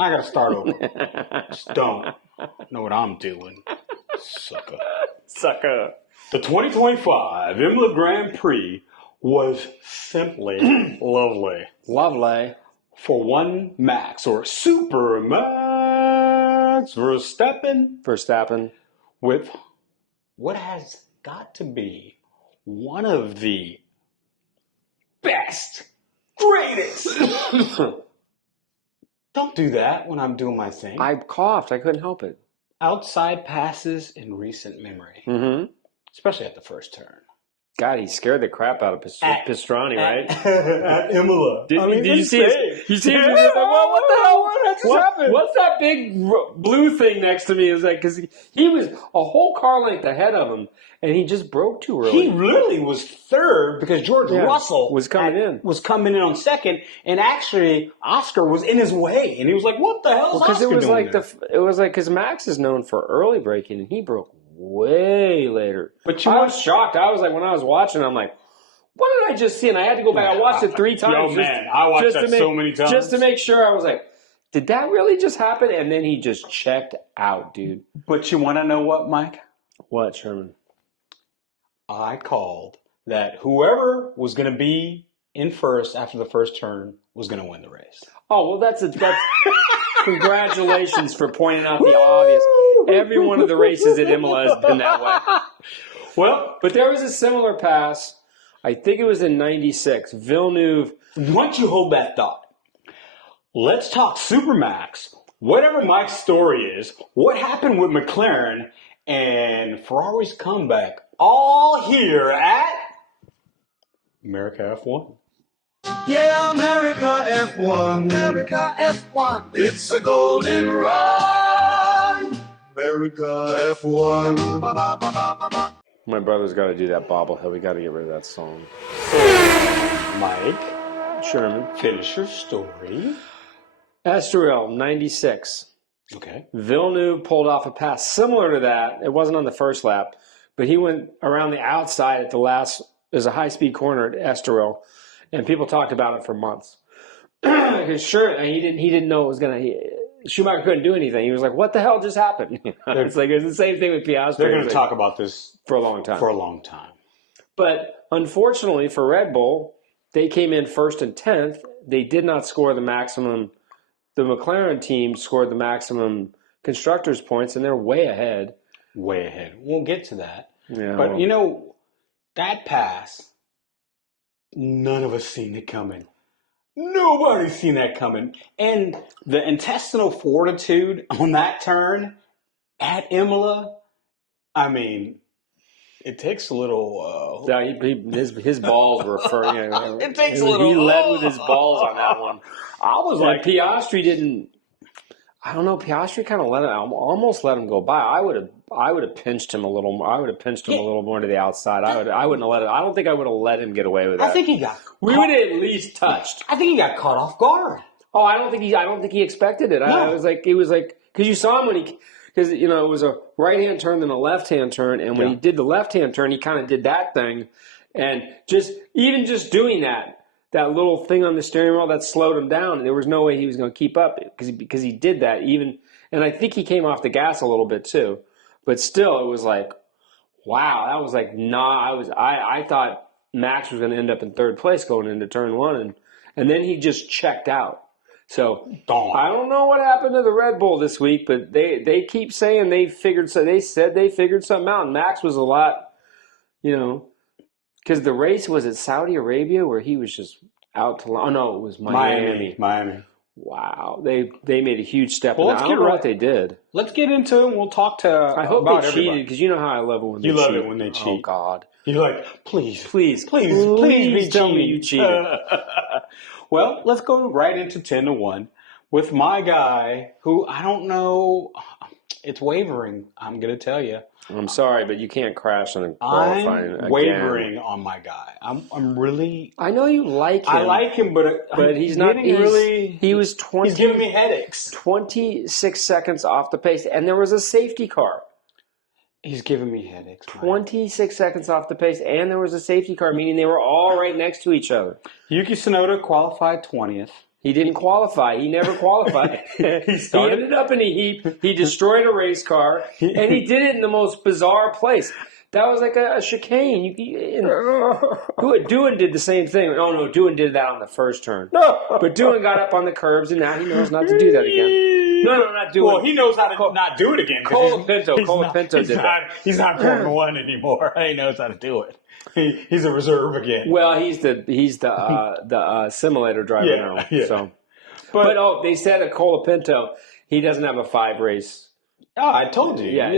I got to start over. Just don't know what I'm doing. Sucker. The 2025 Imola Grand Prix was simply lovely. Lovely. For one Max, or Super Max Verstappen. With what has got to be one of the best, greatest. Don't do that when I'm doing my thing. I coughed. I couldn't help it. Outside passes in recent memory. Mm-hmm. Especially at the first turn. God, he scared the crap out of Pastrani, right? At Imola. Did you see him? You see him? He was like, well, what the hell? What just happened? What's that big blue thing next to me? It was like, because he was a whole car length ahead of him, and he just broke too early. He literally was third because George Russell was coming in on second, and actually Oscar was in his way, and he was like, "What the hell is Oscar doing?" It was like because Max is known for early braking, and he broke way later. But I was shocked. I was like, when I was watching, I'm like, what did I just see? And I had to go back. I watched it 3 times. I watched that so many times. Just to make sure. I was like, did that really just happen? And then he just checked out, dude. But you want to know what, Mike? What, Sherman? I called that whoever was going to be in first after the first turn was going to win the race. Oh, well, that's congratulations for pointing out the obvious. Every one of the races at Imola has been that way. Well, but there was a similar pass. I think it was in 96. Villeneuve. Once you hold that thought, let's talk Supermax. Whatever Mike's story is, what happened with McLaren and Ferrari's comeback, all here at Merica F1. Yeah, Merica F1. Merica F1. It's a golden run. Merica F1. My brother's got to do that bobblehead. We got to get rid of that song. Mike Sherman, finish your story. Estoril, 96. Okay. Villeneuve pulled off a pass similar to that. It wasn't on the first lap, but he went around the outside at the last. There's a high-speed corner at Estoril, and people talked about it for months. Sure, he didn't know it was going to. Schumacher couldn't do anything. He was like, "What the hell just happened?" It's like it's the same thing with Piastri. They're going to talk about this for a long time. But unfortunately for Red Bull, they came in first and 10th. They did not score the maximum. The McLaren team scored the maximum constructors' points, and they're way ahead. Way ahead. We'll get to that. Yeah, but that pass, none of us seen it coming. Nobody's seen that coming. And the intestinal fortitude on that turn at Imola, I mean, it takes a little... his balls were... it takes a little... He led with his balls on that one. I was like... Piastri didn't... I don't know. Piastri kind of almost let him go by. I would have pinched him a little more. I would have pinched him a little more to the outside. I wouldn't have let it. I don't think I would have let him get away with that. I think he got. We would have at least touched. I think he got caught off guard. Oh, I don't think he expected it. No. It was like because you saw him because it was a right hand turn then a left hand turn, and when he did the left hand turn, he kind of did that thing, and just doing that little thing on the steering wheel that slowed him down, and there was no way he was going to keep up because he did that and I think he came off the gas a little bit too, but still it was like, wow, that was like I thought Max was going to end up in third place going into turn one, and then he just checked out. So I don't know what happened to the Red Bull this week, but they keep saying they said they figured something out, and Max was a lot, because the race was at Saudi Arabia where he was just out to... Oh, no, it was Miami. Wow. They made a huge step. Well, I don't know what they did. Let's get into it and we'll talk to I hope they cheated because you know how I love it when they cheat. You love it when they cheat. Oh, God. You're like, please tell me you cheated. Well, let's go right into 10-1 with my guy who I don't know... It's wavering, I'm going to tell you. I'm sorry, but you can't crash on a qualifying again. I'm wavering on my guy. I'm really... I know you like him. I like him, but he's not... He was 20... He's giving me headaches. 26 seconds off the pace, and there was a safety car. He's giving me headaches. 26 seconds off the pace, and there was a safety car, meaning they were all right next to each other. Yuki Tsunoda qualified 20th. He didn't qualify. He never qualified. He ended up in a heap. He destroyed a race car, and he did it in the most bizarre place. That was like a chicane. Doohan did the same thing. Oh, no, Doohan did that on the first turn. But Doohan got up on the curbs, and now he knows not to do that again. No, not Doohan. Well, he knows how to not do it again. Colapinto did that. He's not Formula One anymore. He knows how to do it. He's a reserve again. Well, he's the simulator driver now. Yeah. So, but they said at Colapinto he doesn't have a 5 race. Oh, I told you. Yeah,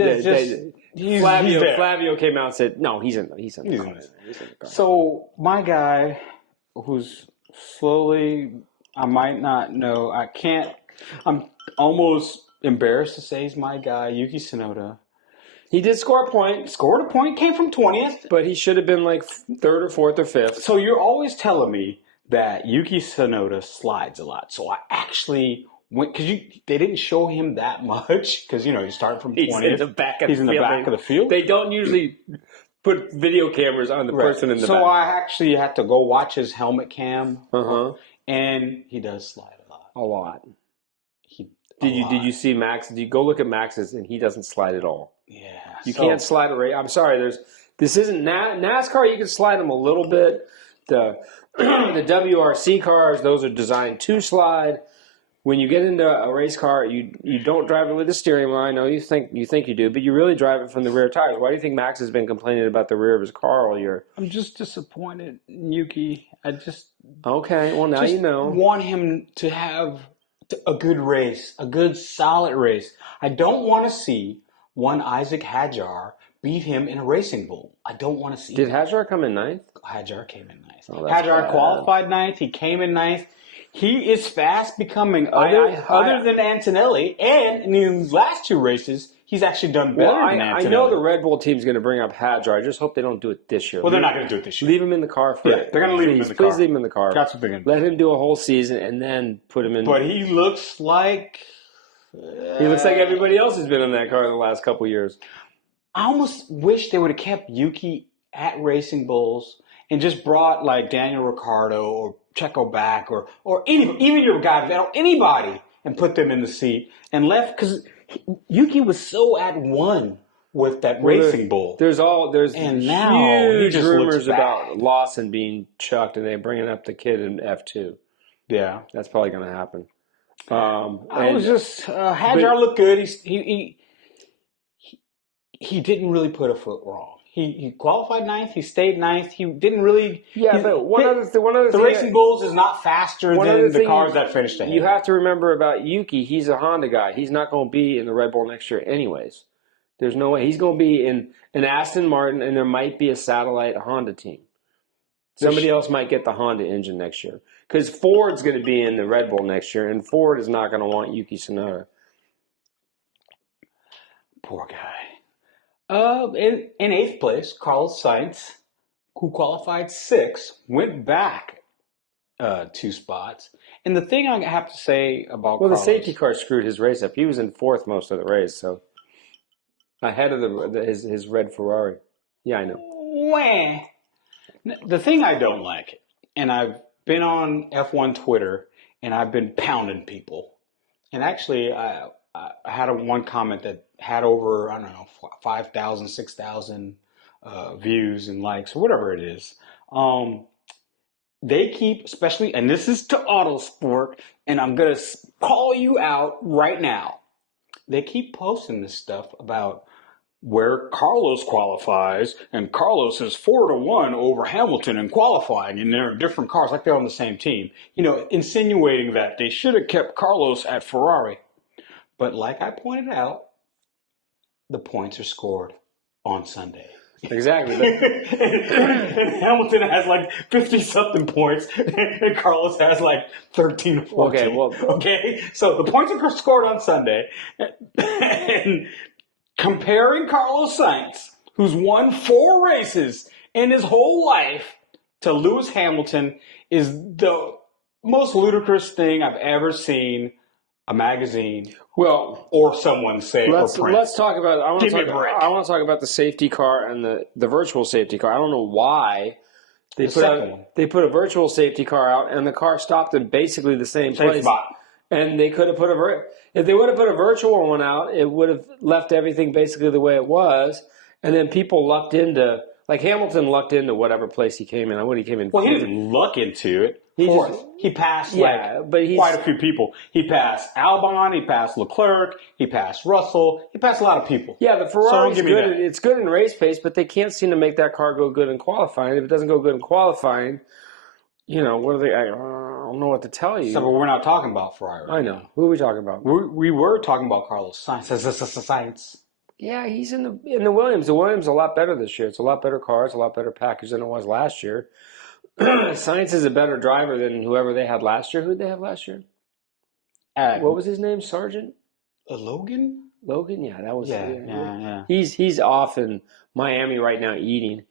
Flavio came out and said, "No, he's in the car." So my guy, who's slowly, I might not know. I can't. I'm almost embarrassed to say he's my guy, Yuki Tsunoda. He did score a point. Scored a point, came from 20th. But he should have been like 3rd or 4th or 5th. So you're always telling me that Yuki Tsunoda slides a lot. So I actually went, because they didn't show him that much, because, you know, he's starting from 20th. He's in the back of the field. They don't usually put video cameras on the person in the back. So I actually had to go watch his helmet cam. And he does slide a lot. A lot. Did you see Max? Did you go look at Max's, and he doesn't slide at all? Yeah. You can't slide a race. I'm sorry. This isn't NASCAR. You can slide them a little bit. The WRC cars, those are designed to slide. When you get into a race car, you don't drive it with the steering wheel. I know you think you do, but you really drive it from the rear tires. Why do you think Max has been complaining about the rear of his car all year? I'm just disappointed, Yuki. Okay. Well, now you know. Want him to have a good race, a good solid race. I don't want to see one Isaac Hadjar beat him in a racing bull. I don't want to see. Did Hadjar come in 9th? Hadjar came in 9th. Oh, Hadjar qualified 9th. He came in 9th. He is fast becoming other than Antonelli, and in these last 2 races, he's actually done better than Antonelli. I know the Red Bull team's going to bring up Hadjar. I just hope they don't do it this year. Well, they're not going to do it this year. Leave him in the car for they're going to leave him in the car. Please leave him in the car. That's what they're going to do. Let him do a whole season and then put him in. But he looks like... he looks like everybody else has been in that car in the last couple years. I almost wish they would have kept Yuki at Racing Bulls and just brought like Daniel Ricciardo or Checo back or even your guy, anybody, and put them in the seat and left, because Yuki was so at one with that Racing Bull. There's and now huge rumors about Lawson being chucked, and they're bringing up the kid in F2. Yeah, that's probably going to happen. Hadjar looked good. He didn't really put a foot wrong. He qualified 9th. He stayed 9th. He didn't really. Yeah, but one other thing. The Racing Bulls is not faster than the cars that finished ahead. You have to remember about Yuki. He's a Honda guy. He's not going to be in the Red Bull next year, anyways. There's no way he's going to be in an Aston Martin, and there might be a satellite Honda team. Somebody else might get the Honda engine next year, because Ford's going to be in the Red Bull next year, and Ford is not going to want Yuki Tsunoda. Poor guy. In 8th place, Carlos Sainz, who qualified 6th, went back 2 spots. And the thing I have to say about Carlos, the safety car screwed his race up. He was in 4th most of the race, so ahead of his red Ferrari. Yeah, I know. The thing I don't like, and I've been on F1 Twitter, and I've been pounding people. And actually, I had one comment that had over, 5,000, 6,000 views and likes or whatever it is. They keep, especially, and this is to Autosport, and I'm going to call you out right now. They keep posting this stuff about where Carlos qualifies, and Carlos is 4-1 over Hamilton in qualifying, and they're in different cars, like they're on the same team. Insinuating that they should have kept Carlos at Ferrari. But like I pointed out, the points are scored on Sunday. Exactly. and Hamilton has like 50-something points, and Carlos has like 13 or 14. Okay, so the points are scored on Sunday. And comparing Carlos Sainz, who's won 4 races in his whole life, to Lewis Hamilton is the most ludicrous thing I've ever seen a magazine or someone say or print. Let's talk about it. I want to talk about the safety car and the virtual safety car. I don't know why They put a virtual safety car out, and the car stopped in basically the same place. Spot. And they could have if they would have put a virtual one out, it would have left everything basically the way it was. And then people lucked into, like Hamilton lucked into whatever place he came in. He came in. Well, he didn't luck into it. He passed quite a few people. He passed Albon, he passed Leclerc, he passed Russell, he passed a lot of people. Yeah, the Ferrari's good. It's good in race pace, but they can't seem to make that car go good in qualifying. If it doesn't go good in qualifying, what are they? I don't know what to tell you. So, but we're not talking about Ferrari. I know. Who are we talking about? We were talking about Carlos Sainz. Yeah, he's in the Williams. The Williams is a lot better this year. It's a lot better car. It's a lot better package than it was last year. Sainz is a better driver than whoever they had last year. Who did they have last year? What was his name? Sergeant? Logan? Logan? Yeah, that was. Yeah. He's off in Miami right now eating.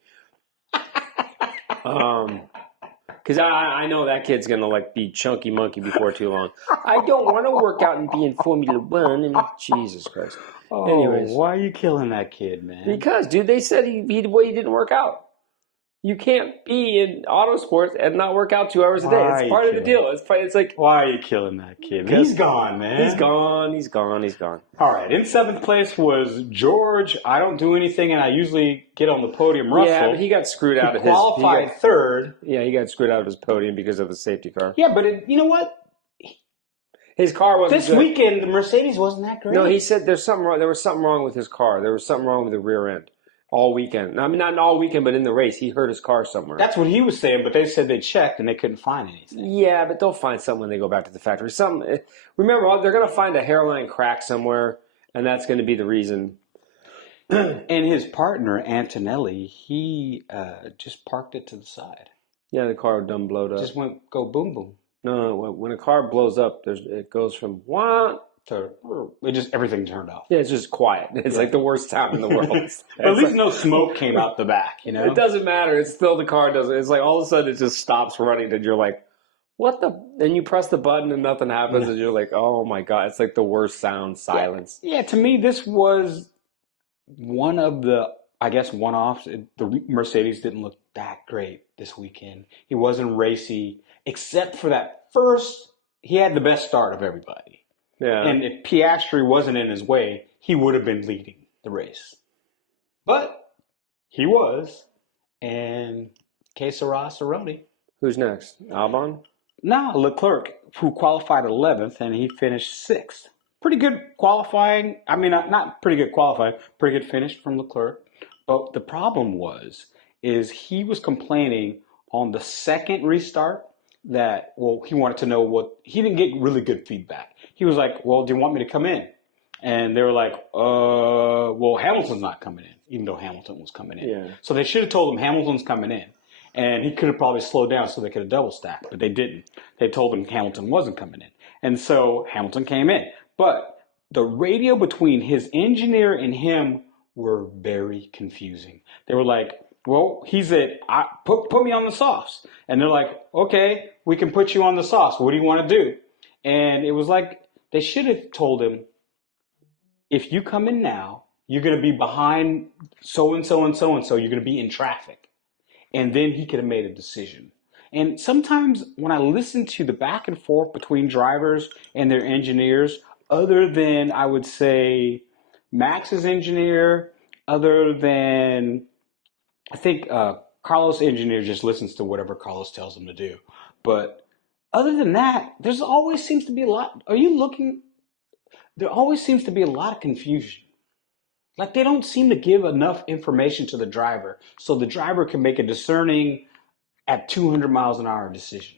Because I know that kid's gonna be chunky monkey before too long. I don't want to work out and be in Formula One. And Jesus Christ. Anyways, why are you killing that kid, man? Because, dude, they said he didn't work out. You can't be in auto sports and not work out 2 hours a day. It's part of the deal. It's like, why are you killing that kid? He's gone, man. He's gone. All right. In 7th place was George. I don't do anything, and I usually get on the podium. Russell. Yeah, but he got screwed out of his. Qualified third. Yeah, he got screwed out of his podium because of the safety car. Yeah, but you know what? His car wasn't this good. Weekend. The Mercedes wasn't that great. No, he said there's something wrong. There was something wrong with his car. There was something wrong with the rear end. All weekend. I mean, not all weekend, but in the race, he hurt his car somewhere. That's what he was saying, but they said they checked and they couldn't find anything. Yeah, but they'll find something when they go back to the factory. Remember, they're going to find a hairline crack somewhere, and that's going to be the reason. And his partner, Antonelli, he just parked it to the side. Yeah, the car done blowed up. Just go boom, boom. No, when a car blows up, it goes from one to everything turned off. Yeah, it's just quiet. It's like the worst sound in the world. But at least no smoke came out the back, It doesn't matter. It's still the car doesn't. It's like all of a sudden it just stops running and you're like, what the? And you press the button and nothing happens and you're like, oh my God. It's like the worst sound, silence. Yeah, to me this was one of the, I guess, one-offs. The Mercedes didn't look that great this weekend. He wasn't racy, except for that first, he had the best start of everybody. Yeah. And if Piastri wasn't in his way, he would have been leading the race. But he was. And que sera, Cerrone. Who's next? Albon? No, Leclerc, who qualified 11th, and he finished 6th. Pretty good qualifying. I mean, not pretty good qualifying. Pretty good finish from Leclerc. But the problem is he was complaining on the second restart that, he wanted to know he didn't get really good feedback. He was like, do you want me to come in? And they were like, Hamilton's not coming in, even though Hamilton was coming in. Yeah. So they should have told him Hamilton's coming in. And he could have probably slowed down so they could have double stacked, but they didn't. They told him Hamilton wasn't coming in. And so Hamilton came in. But the radio between his engineer and him were very confusing. They were like, he said, put me on the sauce. And they're like, okay, we can put you on the sauce. What do you want to do? And it was like, they should have told him, if you come in now, you're going to be behind so-and-so and so-and-so. You're going to be in traffic. And then he could have made a decision. And sometimes when I listen to the back and forth between drivers and their engineers, other than, I would say, Max's engineer, other than, I think Carlos' engineer just listens to whatever Carlos tells him to do. But other than that, there always seems to be a lot of confusion. Like they don't seem to give enough information to the driver so the driver can make a discerning at 200 miles an hour decision.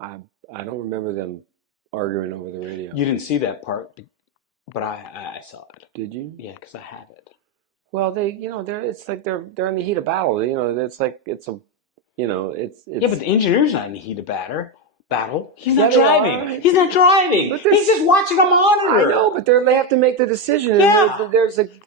I don't remember them arguing over the radio. You didn't see that part, but I saw it. Did you? Yeah, because I have it. Well, it's like they're in the heat of battle. It's like it's Yeah, but the engineer's not in the heat of battle. He's not driving. He's not driving. He's just watching a monitor. I know, but they have to make the decision. Yeah.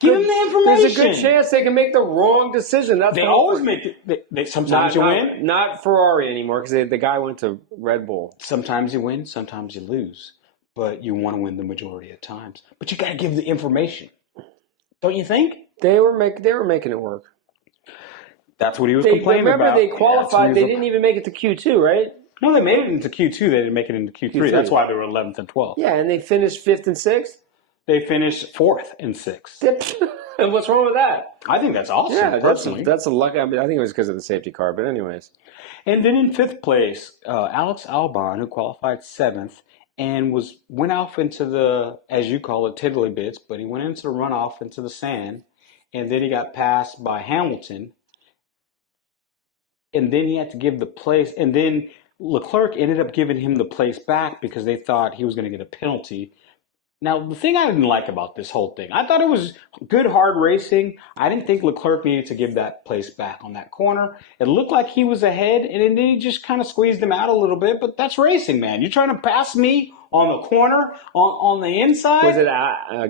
Give them the information. There's a good chance they can make the wrong decision. They always make it. Sometimes you win. Not Ferrari anymore because the guy went to Red Bull. Sometimes you win. Sometimes you lose. But you want to win the majority of times. But you got to give the information. Don't you think? They were making it work. That's what he was complaining about. Remember, they qualified. They didn't even make it to Q2, right? No, they made it into Q2. They didn't make it into Q3. That's why they were 11th and 12th. Yeah, and they finished 5th and 6th? They finished 4th and 6th. And what's wrong with that? I think that's awesome, yeah, personally. That's a luck. I think it was because of the safety car, but anyways. And then in 5th place, Alex Albon, who qualified 7th, and went off into the, as you call it, tiddly bits, but he went into the runoff into the sand, and then he got passed by Hamilton, and then he had to give the place, and then Leclerc ended up giving him the place back because they thought he was going to get a penalty. Now, the thing I didn't like about this whole thing, I thought it was good, hard racing. I didn't think Leclerc needed to give that place back on that corner. It looked like he was ahead, and then he just kind of squeezed him out a little bit. But that's racing, man. You're trying to pass me on the corner, on the inside? Was it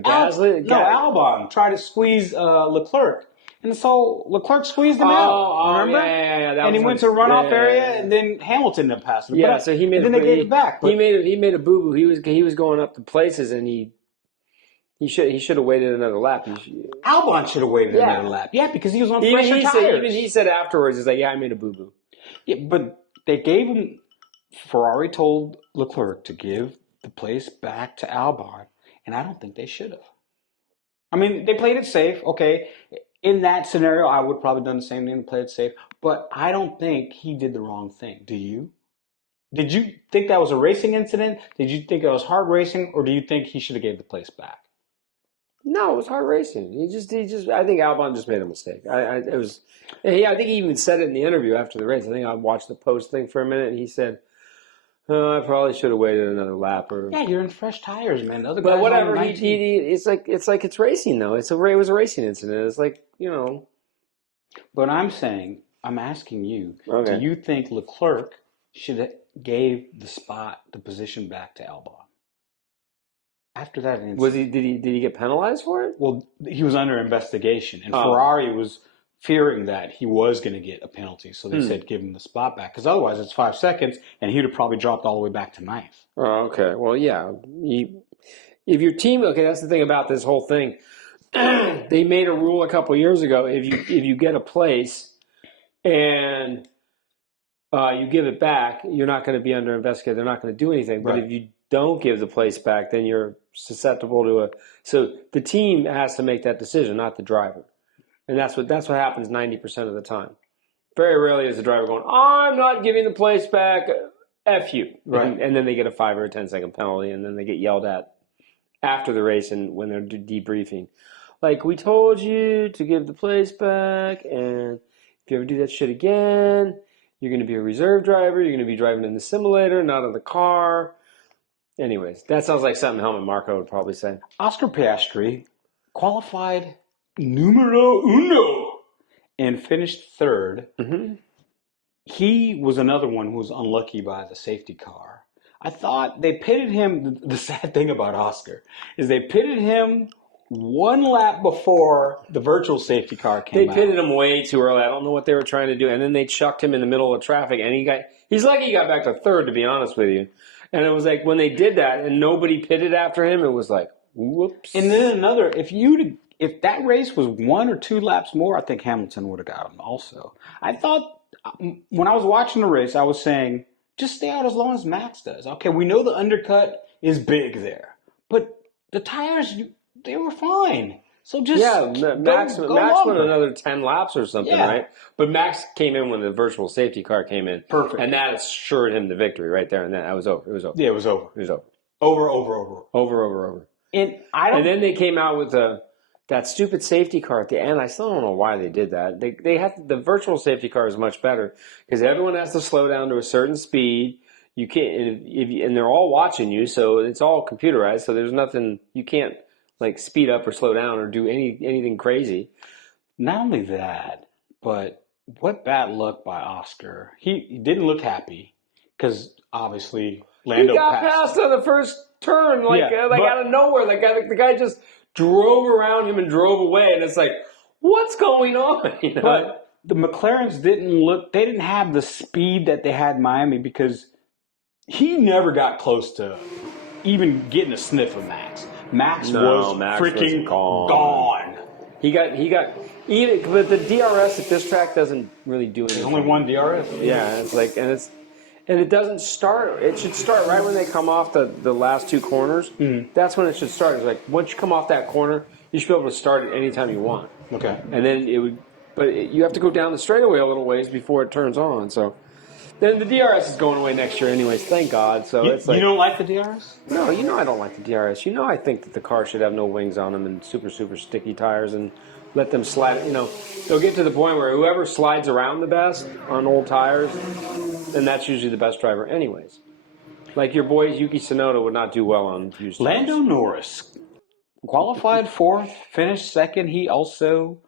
Gasly? No, Albon tried to squeeze Leclerc. And so Leclerc squeezed him out. Remember? Yeah. And he went to a runoff area, and then Hamilton didn't pass him. Yeah, so he made. And then they gave it back. He made a boo boo. He was going up to places, and he should have waited another lap. Albon should have waited another lap. Yeah, because he was on fresher tires. Even he said afterwards, he's like, "Yeah, I made a boo boo." Yeah, but they gave him. Ferrari told Leclerc to give the place back to Albon, and I don't think they should have. I mean, they played it safe. Okay. In that scenario, I would have probably done the same thing and played it safe. But I don't think he did the wrong thing. Do you? Did you think that was a racing incident? Did you think it was hard racing? Or do you think he should have gave the place back? No, it was hard racing. He just. I think Albon just made a mistake. I think he even said it in the interview after the race. I think I watched the post thing for a minute, and he said, "Oh, I probably should have waited another lap." Yeah, you're in fresh tires, man. The other but guys whatever. on 19. It's like it's racing though. It was a racing incident. It's like, you know. But I'm asking you. Okay. Do you think Leclerc should have gave the position back to Albon? After that incident. Did he get penalized for it? Well, he was under investigation, and Ferrari was fearing that he was going to get a penalty, so they said give him the spot back, because otherwise it's 5 seconds, and he would have probably dropped all the way back to 9th. Oh, okay. Well, yeah. If your team, that's the thing about this whole thing. They made a rule a couple years ago. If you get a place and you give it back, you're not going to be under investigation. They're not going to do anything. But if you don't give the place back, then you're susceptible to so the team has to make that decision, not the driver. And that's what happens 90% of the time. Very rarely is the driver going, "I'm not giving the place back, F you." Right. And then they get a 5 or a 10-second penalty, and then they get yelled at after the race and when they're debriefing. Like, "We told you to give the place back, and if you ever do that shit again, you're going to be a reserve driver. You're going to be driving in the simulator, not in the car." Anyways, that sounds like something Helmut Marko would probably say. Oscar Piastri qualified numero uno and finished 3rd. Mm-hmm. He was another one who was unlucky by the safety car. I thought they pitted him. The sad thing about Oscar is they pitted him 1 lap before the virtual safety car came out. They pitted him way too early. I don't know what they were trying to do. And then they chucked him in the middle of traffic. And he's lucky he got back to 3rd, to be honest with you. And it was like when they did that and nobody pitted after him, it was like, whoops. And then if that race was 1 or 2 laps more, I think Hamilton would have got him also. I thought when I was watching the race, I was saying, just stay out as long as Max does. Okay, we know the undercut is big there. But the tires, they were fine. So just Max went another 10 laps or something, right? But Max came in when the virtual safety car came in. Perfect. And that assured him the victory right there. And then that was over. It was over. Yeah, it was over. It was over. Over. And then they came out with that stupid safety car at the end. I still don't know why they did that. The virtual safety car is much better because everyone has to slow down to a certain speed. You can't, and they're all watching you, so it's all computerized. So there's nothing you can't like speed up or slow down or do anything crazy. Not only that, but what bad luck by Oscar. He didn't look happy because obviously Lando he got passed on the first turn out of nowhere. The guy just drove around him and drove away, and it's like, what's going on? You know? But the McLarens they didn't have the speed that they had in Miami because he never got close to even getting a sniff of Max. Max was freaking gone. He got But the DRS at this track doesn't really do anything. There's only one DRS. Yeah, it's like, and it doesn't start. It should start right when they come off the last two corners. Mm-hmm. That's when it should start. It's like once you come off that corner, you should be able to start it anytime you want. Okay. And then you have to go down the straightaway a little ways before it turns on. So then the DRS is going away next year, anyways. Thank God. So it's like, you don't like the DRS? No, I don't like the DRS. I think that the car should have no wings on them and super, super sticky tires and let them slide. They'll get to the point where whoever slides around the best on old tires, then that's usually the best driver anyways. Like your boy Yuki Tsunoda would not do well on used tires. Lando Norris qualified fourth, finished second. He also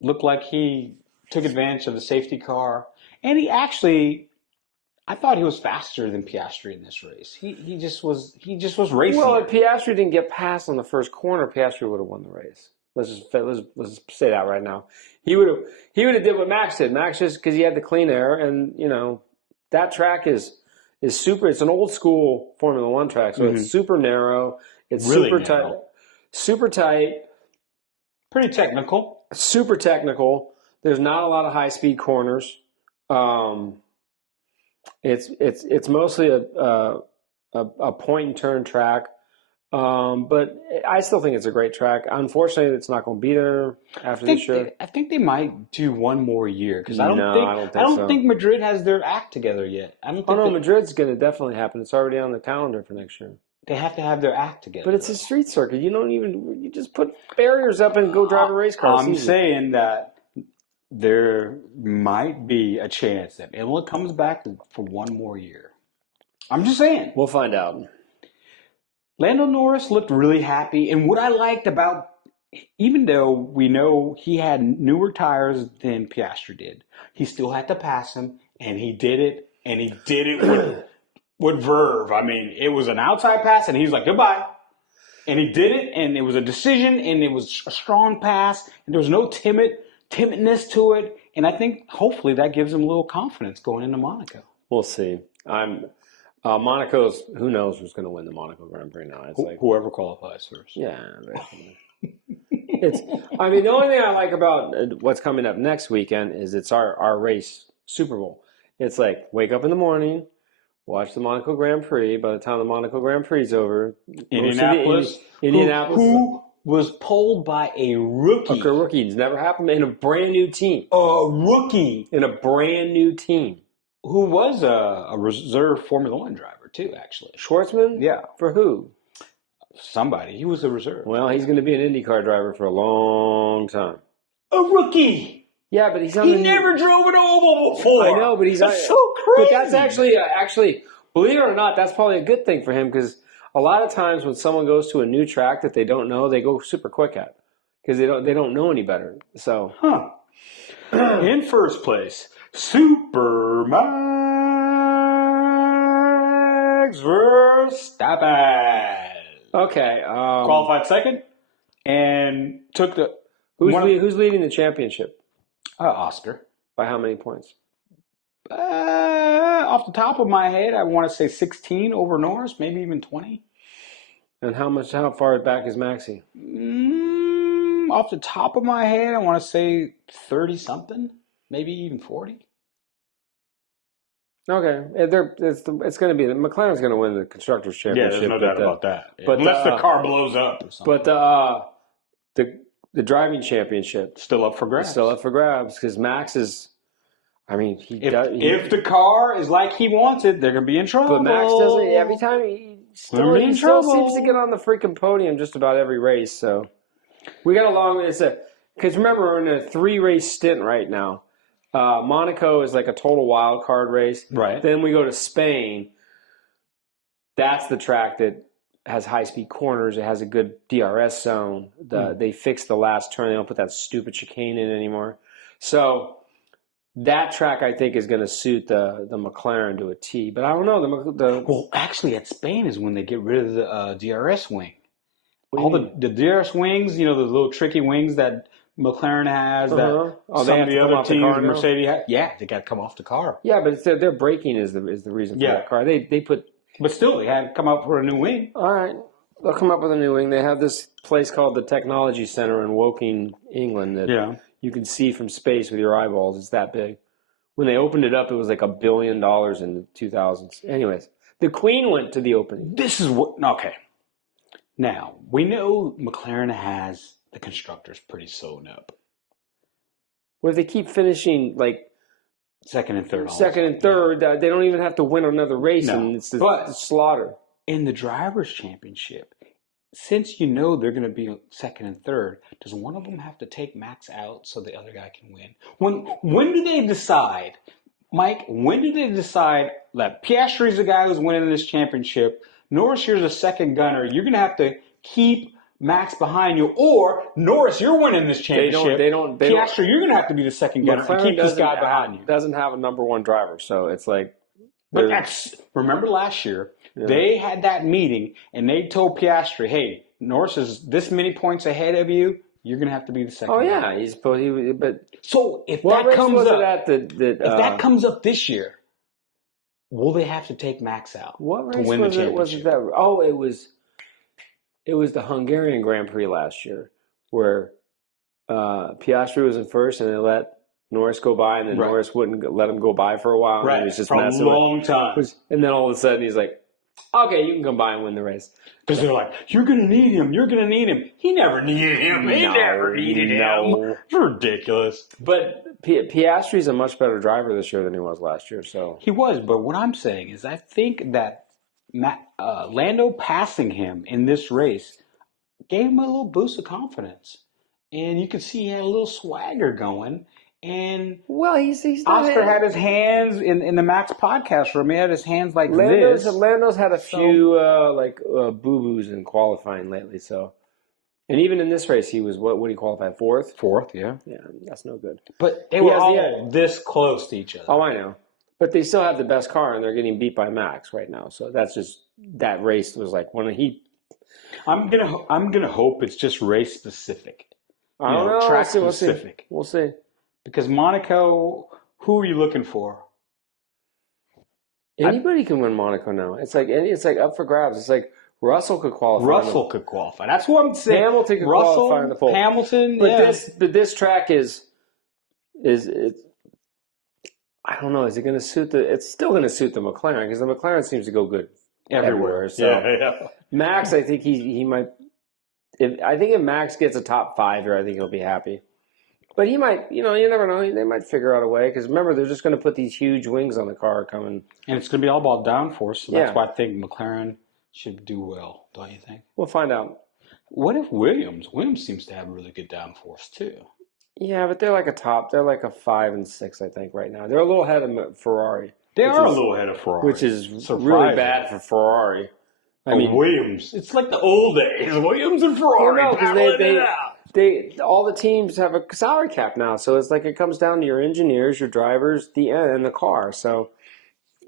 looked like he took advantage of the safety car. And he actually... I thought he was faster than Piastri in this race. He just was racing. Well, if Piastri didn't get past on the first corner, Piastri would have won the race. Let's say that right now. He would have did what Max did. Max just because he had the clean air, and that track is super. It's an old school Formula One track, so it's super narrow. It's really super narrow. tight, super tight, Pretty technical. super technical. There's not a lot of high speed corners. It's mostly a point and turn track, but I still think it's a great track. Unfortunately, it's not going to be there after this year. I think they might do one more year because I don't think Madrid has their act together yet. I don't think Madrid's going to definitely happen. It's already on the calendar for next year. they have to have their act together. But it's a street circuit. You just put barriers up and go drive a race car. I'm saying that there might be a chance that Imola comes back for one more year. I'm just saying. We'll find out. Lando Norris looked really happy. And what I liked about, even though we know he had newer tires than Piastri did, he still had to pass him. And he did it. And he did it with verve. I mean, it was an outside pass. And he was like, goodbye. And he did it. And it was a decision. And it was a strong pass. And there was no timidness to it, and I think hopefully that gives him a little confidence going into Monaco. We'll see. Monaco's. Who knows who's going to win the Monaco Grand Prix now? It's like Whoever qualifies first. Yeah. The only thing I like about what's coming up next weekend is it's our race, Super Bowl. It's like wake up in the morning, watch the Monaco Grand Prix. By the time the Monaco Grand Prix is over, Indianapolis. Who was pulled by a rookie. A rookie. It's never happened in a brand new team. A rookie. In a brand new team. Who was a reserve Formula One driver, too, actually. Schwartzman? Yeah. For who? Somebody. He was a reserve. Well, he's going to be an IndyCar driver for a long time. A rookie. Yeah, but he's He never drove an oval before. I know, but that's so crazy. But that's actually, believe it or not, that's probably a good thing for him because a lot of times when someone goes to a new track that they don't know, they go super quick at because they don't know any better. So, In first place, Super Max Verstappen. Okay, Qualified second and took the who's leading the championship? Oscar. By how many points? Off the top of my head, I want to say 16 over Norris, maybe even 20. And how far back is Maxie? Off the top of my head, I want to say 30-something, maybe even 40. Okay, it's going to be McLaren's going to win the constructors' championship. Yeah, there's no doubt about that. But unless the car blows up or something. But the driving championship still up for grabs. Still up for grabs because Max is. I mean, if the car is like he wants it, they're going to be in trouble. But Max doesn't. Every time he still seems to get on the freaking podium just about every race. So we got a long way. Because remember, we're in a 3-race stint right now. Monaco is like a total wild card race. Right. Then we go to Spain. That's the track that has high-speed corners. It has a good DRS zone. They fixed the last turn. They don't put that stupid chicane in anymore. So that track, I think, is going to suit the McLaren to a T. But I don't know. Well, actually, at Spain is when they get rid of the DRS wing. All the DRS wings, the little tricky wings that McLaren has, that some of the other teams, Mercedes has. Yeah, they got to come off the car. Yeah, but their braking is the reason for that car. They put. But still, they had to come out for a new wing. All right. They'll come up with a new wing. They have this place called the Technology Center in Woking, England, that you can see from space with your eyeballs. It's that big. When they opened it up, it was like $1 billion in the 2000s. Anyways, the Queen went to the opening. This is what. Okay. Now we know McLaren has the constructors pretty sewn up. Well, if they keep finishing like second and third, they don't even have to win another race, and it's the slaughter. In the Drivers' Championship, since you know they're going to be second and third, does one of them have to take Max out so the other guy can win? When do they decide, Mike, when do they decide that Piastri's the guy who's winning this championship, Norris, you're the second gunner, you're going to have to keep Max behind you, or Norris, you're winning this championship. Piastri, you're going to have to be the second gunner and keep this guy behind you. Doesn't have a number one driver, so it's like. But remember last year, they had that meeting and they told Piastri, "Hey, Norris is this many points ahead of you. You're going to have to be the second." Oh yeah, he's supposed. But so if that comes up this year, will they have to take Max out to win the championship? It was the Hungarian Grand Prix last year where Piastri was in first and they let Norris go by, and then Norris wouldn't let him go by for a while. Right, and he was just for a long time. And then all of a sudden he's like, okay, you can come by and win the race. Because they're like, you're going to need him. You're going to need him. He never needed him. He never needed him. It's ridiculous. But Piastri's a much better driver this year than he was last year. So he was, but what I'm saying is I think that Lando passing him in this race gave him a little boost of confidence. And you could see he had a little swagger going. And he's Oscar had his hands in the Max podcast room. He had his hands like this. Lando's had a few boo-boos in qualifying lately. So, and even in this race, he was what did he qualify? Fourth, yeah. Yeah, that's no good. But they were all this close to each other. Oh, I know. But they still have the best car, and they're getting beat by Max right now. So that's just that race was like when he. I'm gonna hope it's just race specific. I don't know. Track specific. We'll see. Because Monaco, who are you looking for? Anybody can win Monaco now. It's like up for grabs. It's like Russell could qualify. That's what I'm saying. Hamilton could qualify in the pole. Hamilton, but this track is I don't know. Is it going to suit it's still going to suit the McLaren because the McLaren seems to go good everywhere. So Max, I think he might. I think if Max gets a top 5 here, I think he'll be happy. But he might, you never know. They might figure out a way because remember, they're just going to put these huge wings on the car coming. And it's going to be all about downforce. So that's why I think McLaren should do well, don't you think? We'll find out. What if Williams seems to have really good downforce too? Yeah, but they're like a 5 and 6, I think, right now. They're a little ahead of Ferrari. They are a little ahead of Ferrari. Which is really bad for Ferrari. I mean, Williams. It's like the old days. Williams and Ferrari. Well, no, because all the teams have a salary cap now, so it's like it comes down to your engineers, your drivers, and the car. So,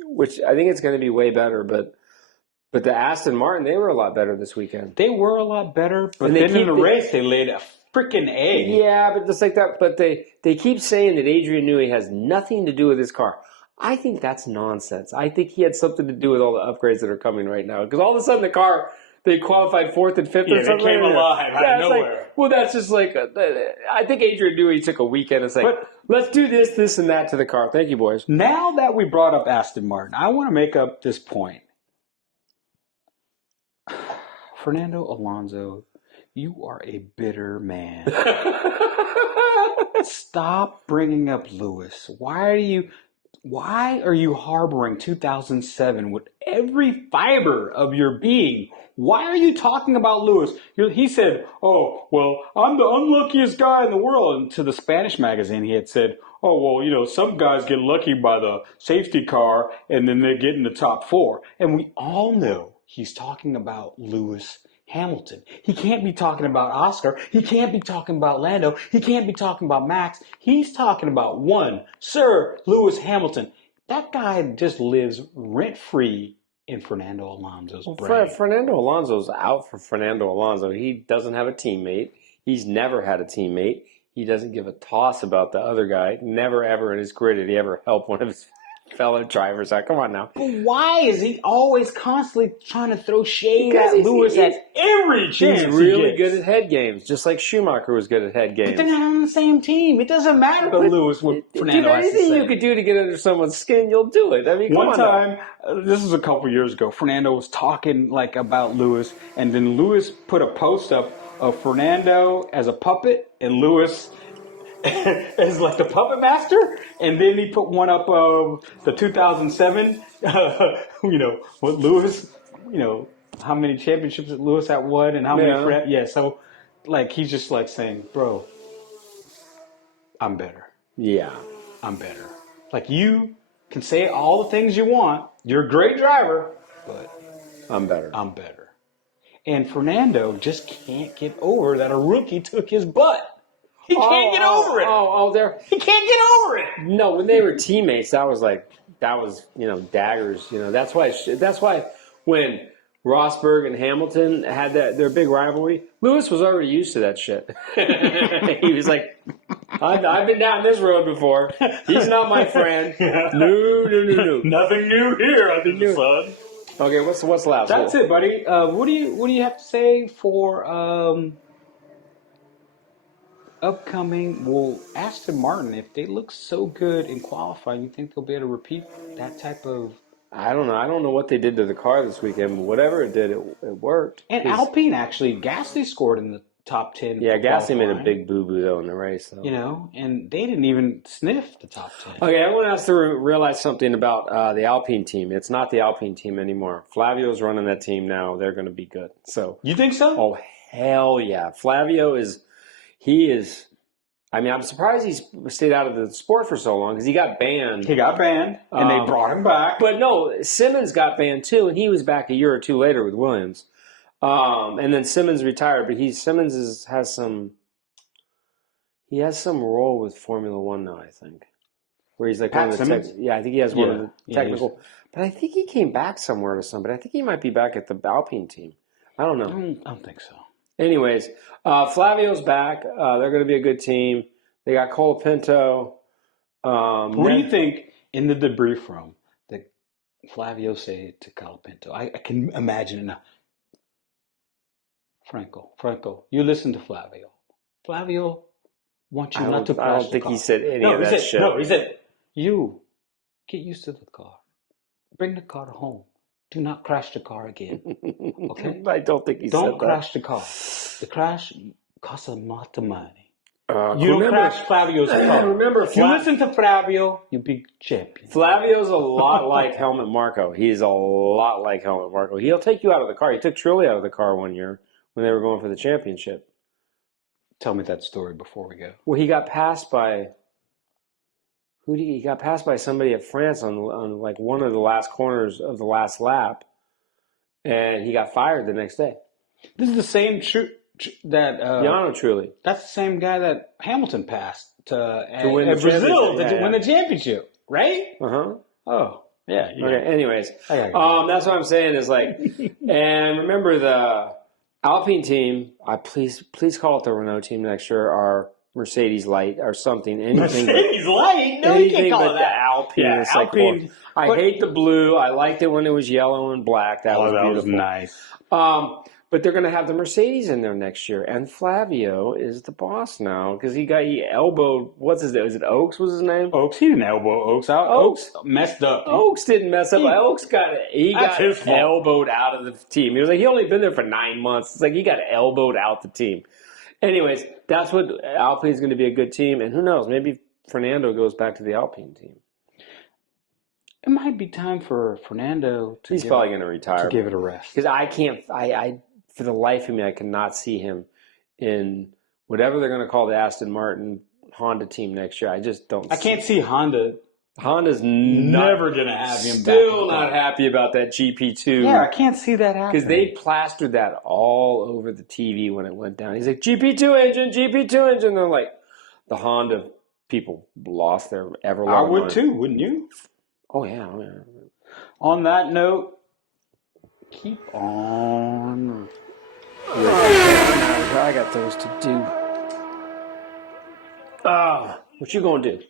which I think it's going to be way better. But the Aston Martin, they were a lot better this weekend. They were a lot better, but then in the race they laid a freaking egg. Yeah, but just like that. But they keep saying that Adrian Newey has nothing to do with his car. I think that's nonsense. I think he had something to do with all the upgrades that are coming right now. Because all of a sudden the car, they qualified 4th and 5th or something. They came alive out of nowhere. That's just like, I think Adrian Newey took a weekend and said, let's do this, and that to the car. Thank you, boys. Now that we brought up Aston Martin, I want to make up this point. Fernando Alonso, you are a bitter man. Stop bringing up Lewis. Why are you harboring 2007 with every fiber of your being? Why are you talking about Lewis? He said, oh, well, I'm the unluckiest guy in the world. And to the Spanish magazine, he had said, oh, well, some guys get lucky by the safety car and then they get in the top 4. And we all know he's talking about Lewis Hamilton. He can't be talking about Oscar. He can't be talking about Lando. He can't be talking about Max. He's talking about one Sir Lewis Hamilton. That guy just lives rent-free in Fernando Alonso's brain. Fernando Alonso's out for Fernando Alonso. He doesn't have a teammate. He's never had a teammate. He doesn't give a toss about the other guy. Never, ever in his career did he ever help one of his fellow drivers out. Come on now. But why is he always constantly trying to throw shade Because at Lewis at every chance He's really he good gets? at head games, just like Schumacher was good at head games. But they're not on the same team. It doesn't matter what Lewis, what Fernando has to anything say. you could do to get under someone's skin, you'll do it. I mean, come One on time, this was a couple years ago, Fernando was talking like about Lewis, and then Lewis put a post up of Fernando as a puppet and Lewis as like the puppet master, and then he put one up of the 2007, what Lewis, how many championships that Lewis had won and how many so like he's just like saying, bro, I'm better. Yeah. I'm better. Like you can say all the things you want. You're a great driver, but I'm better. I'm better. And Fernando just can't get over that a rookie took his butt. He can't get over it. He can't get over it. No, when they were teammates, that was daggers. That's why when Rosberg and Hamilton had their big rivalry, Lewis was already used to that shit. He was like, I've been down this road before. He's not my friend. No. Nothing new here, I think, son. Okay, what's last? That's it, buddy. What do you have to say for upcoming? Well, Aston Martin, if they look so good in qualifying, you think they'll be able to repeat that type of? I don't know. I don't know what they did to the car this weekend, but whatever it did, it worked. And Alpine actually, Gasly scored in the top 10. Yeah, Gasly made a big boo-boo, though, in the race. So. And they didn't even sniff the top 10. Okay, everyone has to realize something about the Alpine team. It's not the Alpine team anymore. Flavio's running that team now. They're going to be good. So you think so? Oh, hell yeah. Flavio is. I mean, I'm surprised he's stayed out of the sport for so long because he got banned. He got banned, and they brought him back. But no, Simmons got banned too, and he was back a year or two later with Williams. And then Simmons retired, but Simmons has some role with Formula One now, I think, where he's like Pat one of the Simmons? I think he has one of the technical. But I think he came back somewhere to somebody. I think he might be back at the Alpine team. I don't know. I don't think so. Anyways, Flavio's back. They're going to be a good team. They got Colapinto. What do you think in the debrief room that Flavio said to Colapinto? I can imagine it now. Franco, you listen to Flavio. Flavio wants you not to crash the car. I don't think he said any of that shit. No, he said, you get used to the car. Bring the car home. Do not crash the car again. Okay? I don't think he said that. Don't crash the car. The crash costs a lot of money. You don't crash Flavio's car. Remember, if you listen to Flavio, you'll be champion. Flavio's a lot like Helmut Marko. He's a lot like Helmut Marko. He'll take you out of the car. He took Trulli out of the car one year when they were going for the championship. Tell me that story before we go. Well, he got passed by... He got passed by somebody at France on like one of the last corners of the last lap, and he got fired the next day. This is the same that Yano Trulli. That's the same guy that Hamilton passed to win the Brazil championship. to win the championship, right? Oh, yeah. Okay. Anyways, that's what I'm saying is like, and remember the Alpine team. Please call it the Renault team next year. Or Mercedes Light or something. Anything Mercedes Light? No, you can't call it that. Alpine. Yeah, it's Alpine. Like, I hate the blue. I liked it when it was yellow and black. That was beautiful. Nice. But they're going to have the Mercedes in there next year. And Flavio is the boss now because he elbowed, what's his name? Is it Oaks was his name? Oaks. He didn't elbow Oaks out. Oaks messed up. Oaks didn't mess up. Oaks got his fault. elbowed out of the team. He was like, he only been there for 9 months. It's like he got elbowed out the team. Anyways, that's what Alpine's going to be a good team. And who knows, maybe Fernando goes back to the Alpine team. It might be time for Fernando to He's probably going to retire. To give it a rest. Because I can't, for the life of me, I cannot see him in whatever they're going to call the Aston Martin Honda team next year. I just don't I can't see Honda. Honda's never going to have him back. Still not happy about that GP2. Yeah, I can't see that happening. Because they plastered that all over the TV when it went down. He's like, GP2 engine. They're like, the Honda people lost their ever-loving I would mind. too, wouldn't you? Oh, yeah. On that note, keep on. I got those to do. What you going to do?